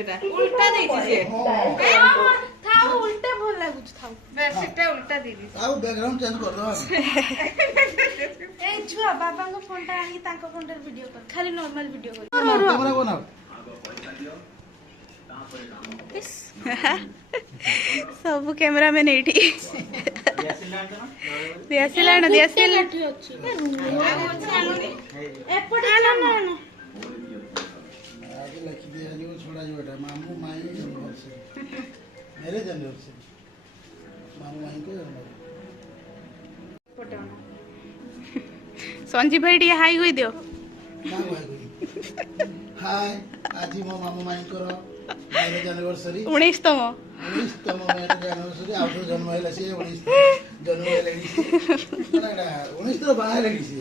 ଏଟା ଉଲ୍ଟା ଦେଇଛି ସେ ଥାଉ ଉଲ୍ଟା ଭଲ ଲାଗୁଛି ଥାଉ ସେଟା ଉଲ୍ଟା ଦେଇଛି ଆଉ ବ୍ୟାକଗ୍ରାଉଣ୍ଡ ଚେଞ୍ଜ କରିଦବା ଏ ଛୁଆ ବାବାଙ୍କ ଫୋନଟା ଆଣିକି ତାଙ୍କ ଫୋନଟାରେ ଭିଡିଓ କର ଖାଲି ନର୍ମାଲ ଭିଡିଓ କର କ୍ୟାମେରା ବନାଅ ସବୁ କ୍ୟାମେରାମ୍ୟାନ୍ ଏଇଠି ଦିଆସିଲାଣ ଦିଆସିଲ आगे लिखी दिया जो छोड़ा जो बेटा मामू माई एनिवर्सरी मैरिज एनिवर्सरी मामू माई को संजीव भाई टिके हाई होई दियो ना भाई हाय आज मो मामू माई को मैरिज एनिवर्सरी 19तम मैरिज एनिवर्सरी आउट जन्म हैला से 19 जन्म हैला ना 19 तो बाहर लेडी से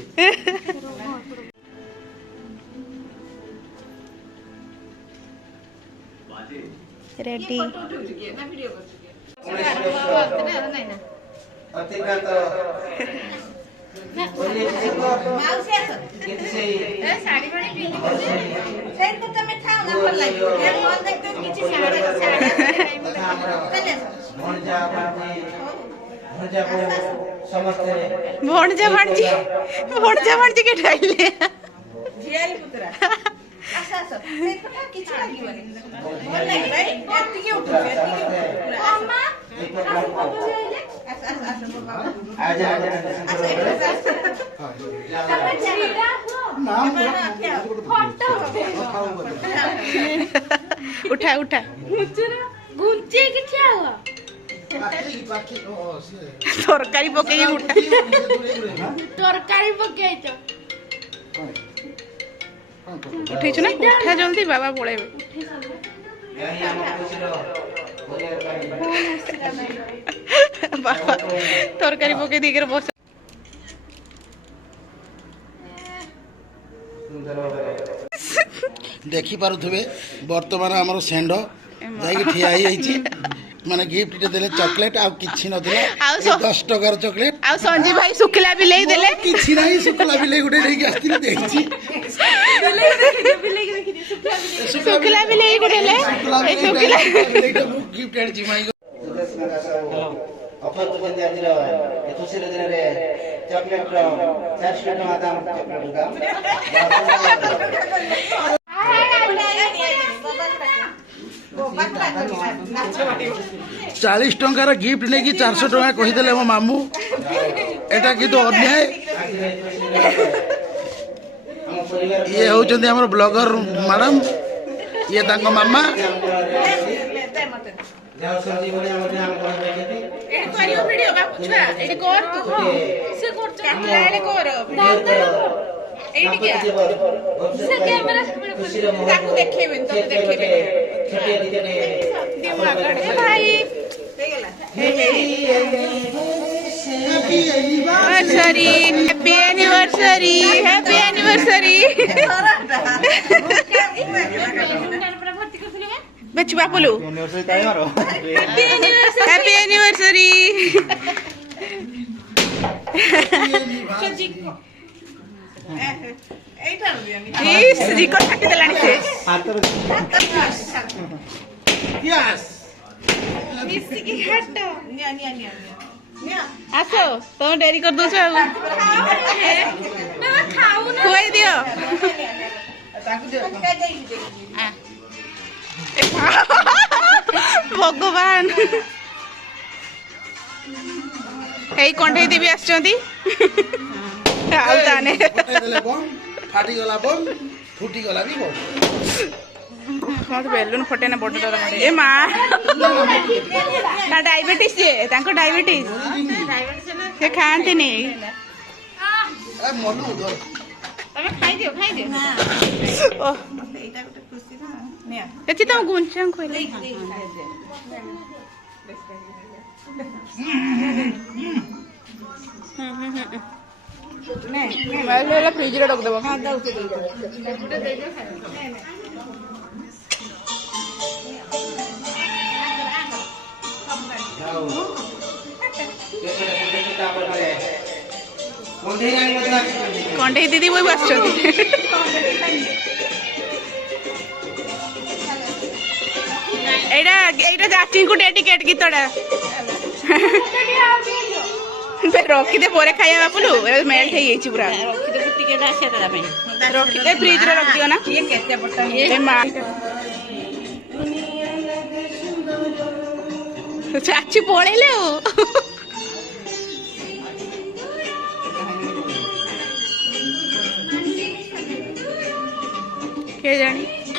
रेडी भणजा भाणजी के ठाइले झियारी पुत्रा आसा आसा से कथा किछ लागिवनी बोल नाही भाई एतिके उठु अम्मा आसा आसा आसा बाबा आजा उठा उठा गुंचे किछा हुआ तरकारी पके उठा तरकारी पके छ उठेछु ना उठा जल्दी बाबा पळेबे बाबा तरकारी पके दिकर बस देखि पारुथबे वर्तमान हमर सेंड जाई ठिया ही आइची माने गिफ्ट टे देले चॉकलेट आ किछि नथिला 10 टकार चॉकलेट आ संजीव भाई सुखला बिलेई देले किछि नाही सुखला बिलेई गुटे लेके आस्तिले देखछि सुखला बिलेई गुटे ले ए सुखला बिलेईटा मु गिफ्ट आछि माई ऑफर को दे दिला ए खुशी रे दिन रे चॉकलेट 400 टका दाम चॉकलेट का 40 टंकार गिफ्ट नहीं कि 400 टका कहीदेले मो मामू एटा कि तो अन्याय ये होचंदी हमर ब्लॉगर मैडम ये तांको मामा करियो वीडियो बापू छुआ एडी कर तू से कर काटला एडी कर एडी के से कैमरा ताकू देखेबे तो देखेबे दिमाग ए भाई हे गेला हैप्पी एनिवर्सरी हैप्पी एनिवर्सरी बच्ची बापुलू हैप्पी एनिवर्सरी इस जी को ठाकी देलानी से यस मिस्की हटो निया निया निया निया आसो तो डेरी कर दो छो ना खाऊ ना खुआई दियो ताकू दे का जाई भगवान एई कंठे देवी आछंती आउ ताने देले बम फाटी गला बम फुटी गला भी बम मत बेलून फटे ना बड़ डर ए मां ना डायबिटीज जे तांको डायबिटीज से खांती नहीं ए मनु धर तमे खाई दियो हां ओ एटा गोटे खुशी ना निया एति तो गुंचन खोइले नहीं मैं फ्रिज रे रख देबो हां दउ से दे दे गोटे दे दे नहीं कंठे दीदी वो बस এইটা এইটা ଚାଚିଙ୍କୁ ଦେ ଟିକେଟ ଗୀତଟା ରଖିଦେ ପରେ ଖାଇବା ବାପୁଲୁ ମେଲ୍ଟ ହେଇଯାଇଛି ପୁରା ରଖିଦେ ଫ୍ରିଜରେ ରଖିଦିଅ ନା ଏ ମା ଚାଚି ପଳେଇଲେ ଆଉ କେ ଜାଣି